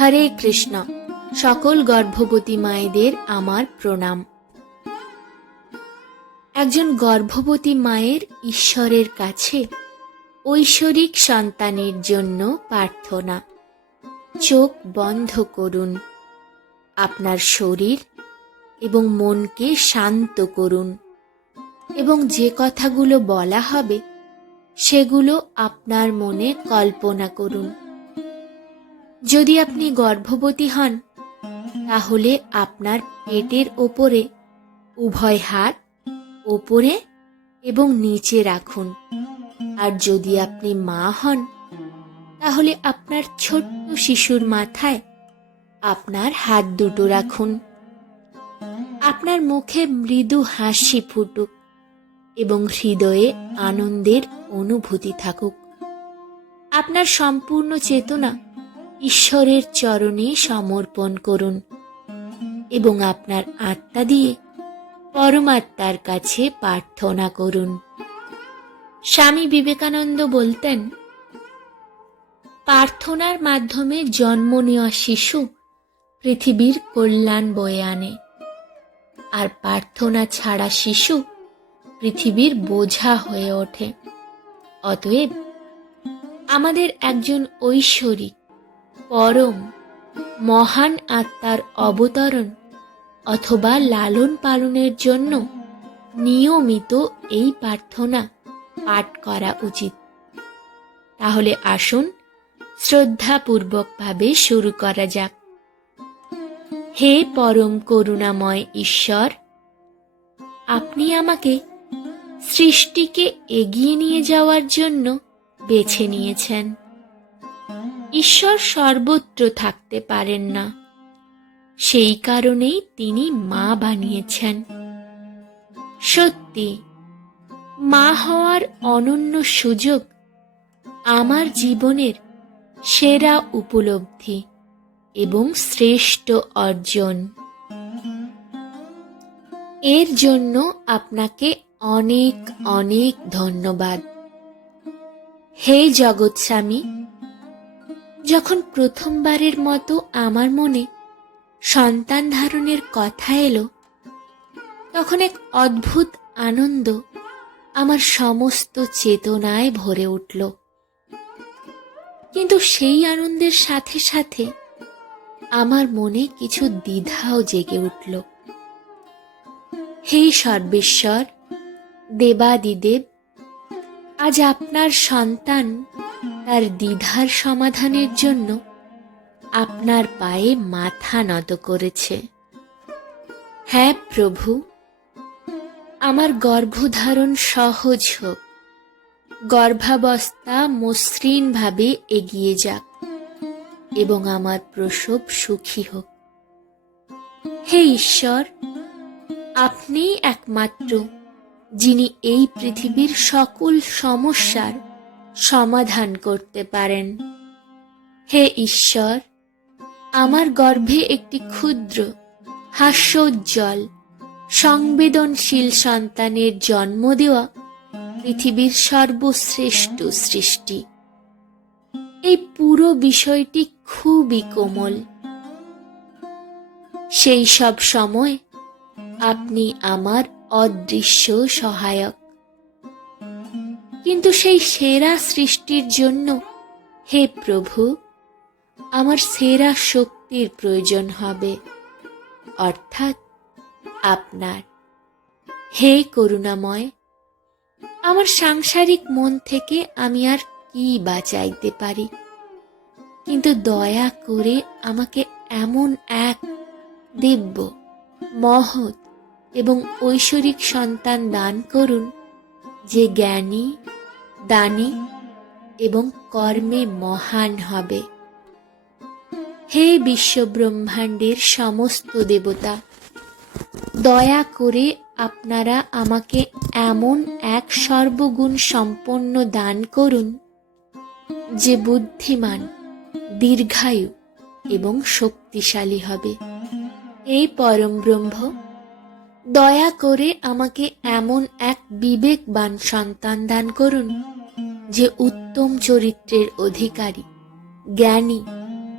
হরে কৃষ্ণ। সকল গর্ভবতী মায়েদের আমার প্রণাম। একজন গর্ভবতী মায়ের ঈশ্বরের কাছে ঐশ্বরিক সন্তানের জন্য প্রার্থনা। চোখ বন্ধ করুন। আপনার শরীর এবং মনকে শান্ত করুন এবং যে কথাগুলো বলা হবে সেগুলো আপনার মনে কল্পনা করুন। যদি আপনি গর্ভবতী হন, তাহলে আপনার পেটের ওপরে উভয় হাত ওপরে এবং নিচে রাখুন। আর যদি আপনি মা হন, তাহলে আপনার ছোট্ট শিশুর মাথায় আপনার হাত দুটো রাখুন। আপনার মুখে মৃদু হাসি ফুটুক এবং হৃদয়ে আনন্দের অনুভূতি থাকুক। আপনার সম্পূর্ণ চেতনা ঈশ্বরের চরণে সমর্পণ করুন এবং আপনার আত্মা দিয়ে পরমাত্মার কাছে প্রার্থনা করুন। স্বামী বিবেকানন্দ বলতেন, প্রার্থনার মাধ্যমে জন্ম নেওয়া শিশু পৃথিবীর কল্যাণ বয়ে আনে, আর প্রার্থনা ছাড়া শিশু পৃথিবীর বোঝা হয়ে ওঠে। অতএব আমাদের একজন ঐশ্বরিক পরম, মহান আত্মার অবতরণ অথবা লালন পালনের জন্য নিয়মিত এই প্রার্থনা পাঠ করা উচিত। তাহলে আসুন শ্রদ্ধাপূর্বকভাবে শুরু করা যাক। হে পরম করুণাময় ঈশ্বর, আপনি আমাকে সৃষ্টিকে এগিয়ে নিয়ে যাওয়ার জন্য বেছে নিয়েছেন। ঈশ্বর সর্বত্র থাকতে পারেন না। সেই কারণেই তিনি মা বানিয়েছেন। সত্যি, মা হওয়ার অনন্য সুযোগ আমার জীবনের সেরা উপলব্ধি এবং শ্রেষ্ঠ অর্জন। এর জন্য আপনাকে অনেক অনেক ধন্যবাদ। হে জগৎ স্বামী যখন প্রথমবারের মতো আমার মনে সন্তান ধারণের কথা এলো, তখন এক অদ্ভুত আনন্দ আমার সমস্ত চেতনায় ভরে উঠল। কিন্তু সেই আনন্দের সাথে সাথে আমার মনে কিছু দ্বিধাও জেগে উঠল। হে সর্বেশ্বর, দেবাদিদেব আজ আপনার সন্তান তার দ্বিধার সমাধানের জন্য আপনার পায়ে মাথা নত করেছে। হ্যাঁ প্রভু, আমার গর্ভধারণ সহজ হোক। গর্ভাবস্থা মসৃণভাবে এগিয়ে যাক এবং আমার প্রসব সুখী হোক। হে ঈশ্বর আপনি একমাত্র যিনি এই পৃথিবীর সকল সমস্যার সমাধান করতে পারেন। হে ঈশ্বর, আমার গর্ভে একটি ক্ষুদ্র, হাস্যোজ্জ্বল, সংবেদনশীল সন্তানের জন্ম দেওয়া পৃথিবীর সর্বশ্রেষ্ঠ সৃষ্টি। এই পুরো বিষয়টি খুবই কোমল। সেই সব সময় আপনি আমার অদৃশ্য সহায়ক। কিন্তু সেই সেরা সৃষ্টির জন্য, হে প্রভু, আমার সেরা শক্তির প্রয়োজন হবে। অর্থাৎ আপনার। হে করুণাময়, আমার সাংসারিক মন থেকে আমি আর কি বাঁচাইতে পারি? কিন্তু দয়া করে আমাকে এমন এক দিব্য, মহৎ এবং ঐশ্বরিক সন্তান দান করুন, যে জ্ঞানী, দানী এবং কর্মে মহান হবে। হে বিশ্বব্রহ্মাণ্ডের সমস্ত দেবতা, দয়া করে আপনারা আমাকে এমন এক সর্বগুণ সম্পন্ন দান করুন, যে বুদ্ধিমান, দীর্ঘায়ু এবং শক্তিশালী হবে। এই পরম ব্রহ্ম দয়া করে আমাকে এমন এক বিবেকবান সন্তান দান করুন, যে উত্তম চরিত্রের অধিকারী, জ্ঞানী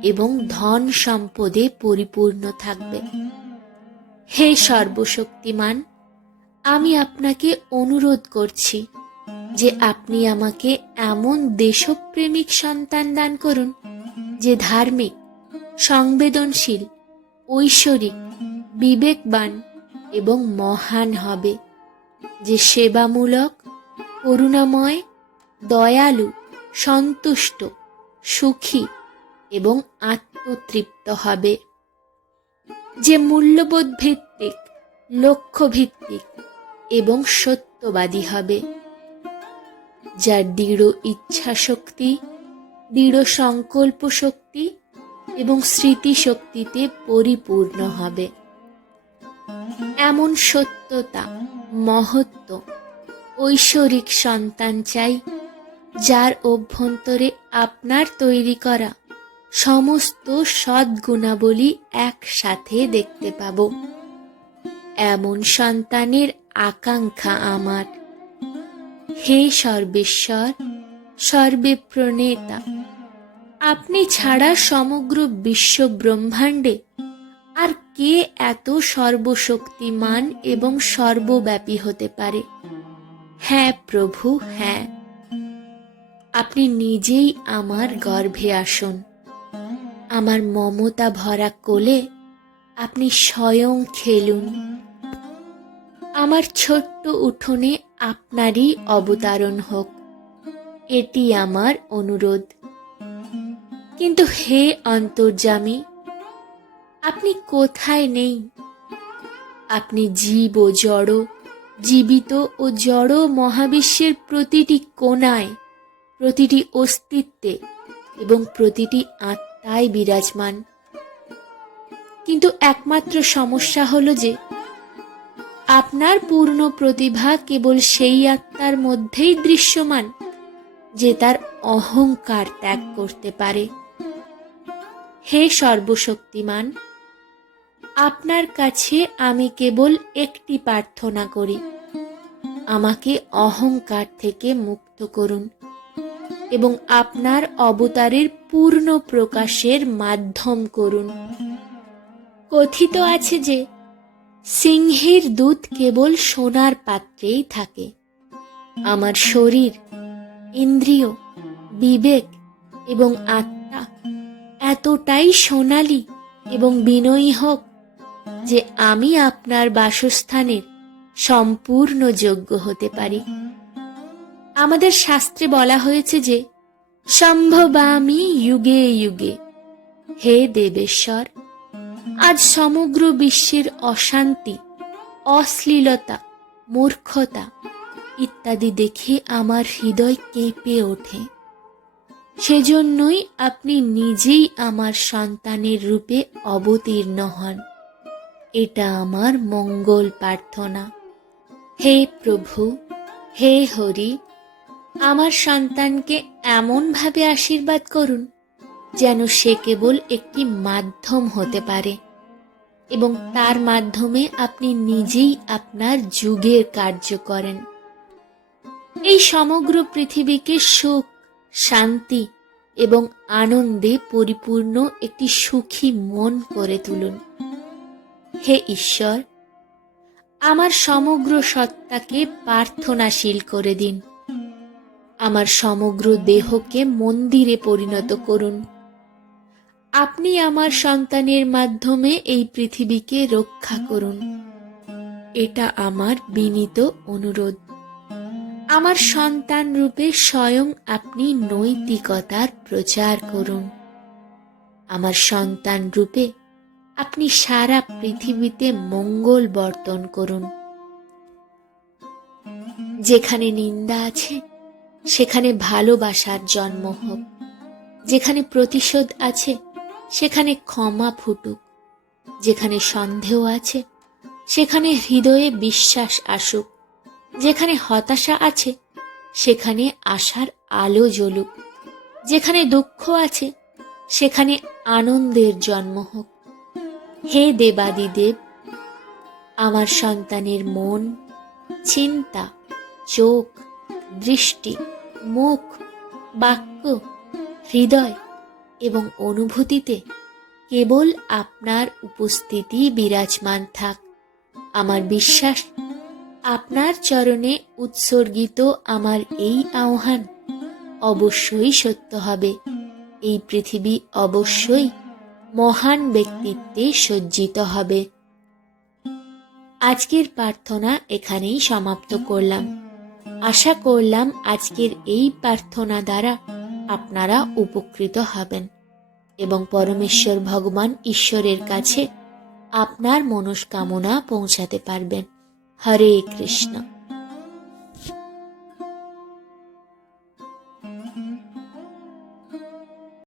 এবং ধন সম্পদে পরিপূর্ণ থাকবে। হে সর্বশক্তিমান, আমি আপনাকে অনুরোধ করছি যে আপনি আমাকে এমন দেশপ্রেমিক সন্তান দান করুন, যে ধার্মিক, সংবেদনশীল, ঐশ্বরিক, বিবেকবান এবং মহান হবে, যে সেবামূলক, করুণাময়, দয়ালু, সন্তুষ্ট, সুখী এবং আত্মতৃপ্ত হবে। যে মূল্যবোধ ভিত্তিক লক্ষ্য ভিত্তিক এবং সত্যবাদী হবে। যার দৃঢ় ইচ্ছা শক্তি দৃঢ় সংকল্প শক্তি এবং স্মৃতিশক্তিতে পরিপূর্ণ হবে। এমন সত্যতা, মহত্ব, ঐশ্বরিক সন্তান চাই, যার অভ্যন্তরে আপনার তৈরি করা সমস্ত সদ্গুণাবলী একসাথে দেখতে পাব। এমন সন্তানের আকাঙ্ক্ষা আমার। হে সর্বেশ্বর, সর্বে প্রণেতা, আপনি ছাড়া সমগ্র বিশ্ব ব্রহ্মাণ্ডে আর কে এত সর্বশক্তিমান এবং সর্বব্যাপী হতে পারে? হ্যাঁ প্রভু হ্যাঁ। আপনি নিজেই আমার গর্ভে আসুন। আমার মমতা ভরা কোলে আপনি স্বয়ং খেলুন। আমার ছোট্ট উঠোনে আপনারই অবতারণ হোক, এটি আমার অনুরোধ। কিন্তু হে অন্তর্যামী আপনি কোথায় নেই? আপনি জীব ও জড়, জীবিত ও জড় মহাবিশ্বের প্রতিটি কোণায়, প্রতিটি অস্তিত্বে এবং প্রতিটি আত্মায় বিরাজমান। কিন্তু একমাত্র সমস্যা হলো যে, আপনার পূর্ণ প্রতিভা কেবল সেই আত্মার মধ্যেই দৃশ্যমান, যে তার অহংকার ত্যাগ করতে পারে। হে সর্বশক্তিমান আপনার কাছে আমি কেবল একটি প্রার্থনা করি। আমাকে অহংকার থেকে মুক্ত করুন এবং আপনার অবতারের পূর্ণ প্রকাশের মাধ্যম করুন। কথিত আছে যে, সিংহের দুধ কেবল সোনার পাত্রেই থাকে। আমার শরীর, ইন্দ্রিয়, বিবেক এবং আত্মা এতটাই সোনালী এবং বিনয়ী হোক যে আমি আপনার বাসস্থানের সম্পূর্ণ যোগ্য হতে পারি। আমাদের শাস্ত্রে বলা হয়েছে যে, সম্ভবামি যুগে যুগে, হে দেবেশ্বর, আজ সমগ্র বিশ্বের অশান্তি, অশ্লীলতা, মূর্খতা ইত্যাদি দেখে আমার হৃদয় কেঁপে ওঠে। সেজন্যই আপনি নিজেই আমার সন্তানের রূপে অবতীর্ণ হন। এটা আমার মঙ্গল প্রার্থনা। হে প্রভু, হে হরি, আমার সন্তানকে এমনভাবে আশীর্বাদ করুন যেন সে কেবল একটি মাধ্যম হতে পারে এবং তার মাধ্যমে আপনি নিজেই আপনার যুগের কার্য করেন। এই সমগ্র পৃথিবীকে সুখ, শান্তি এবং আনন্দে পরিপূর্ণ একটি সুখী মন করে তুলুন। হে ঈশ্বর, আমার সমগ্র সত্তাকে প্রার্থনাশীল করে দিন। আমার সমগ্র দেহকে মন্দিরে পরিণত করুন। আপনি আমার সন্তানের মাধ্যমে এই পৃথিবীকে রক্ষা করুন। এটা আমার বিনীত অনুরোধ। আমার সন্তান রূপে স্বয়ং আপনি নৈতিকতার প্রচার করুন। আমার সন্তান রূপে আপনি সারা পৃথিবীতে মঙ্গল বর্তন করুন। যেখানে নিন্দা আছে, সেখানে ভালোবাসার জন্ম হোক। যেখানে প্রতিশোধ আছে, সেখানে ক্ষমা ফুটুক। যেখানে সন্দেহ আছে, সেখানে হৃদয়ে বিশ্বাস আসুক। যেখানে হতাশা আছে, সেখানে আশার আলো জ্বলুক। যেখানে দুঃখ আছে, সেখানে আনন্দের জন্ম হোক। হে দেবাদিদেব, আমার সন্তানের মন, চিন্তা, চোখ, দৃষ্টি, মুখ, বাক্য, হৃদয় এবং অনুভূতিতে কেবল আপনার উপস্থিতি বিরাজমান থাক। আমার বিশ্বাস, আপনার চরণে উৎসর্গিত আমার এই আহ্বান অবশ্যই সত্য হবে। এই পৃথিবী অবশ্যই মহান ব্যক্তিত্বে সজ্জিত হবে। আজকের প্রার্থনা এখানেই সমাপ্ত করলাম। আশা করলাম আজকের এই প্রার্থনা দ্বারা আপনারা উপকৃত হবেন এবং পরমেশ্বর ভগবান ঈশ্বরের কাছে আপনার মনস্কামনা পৌঁছাতে পারবেন। হরে কৃষ্ণ।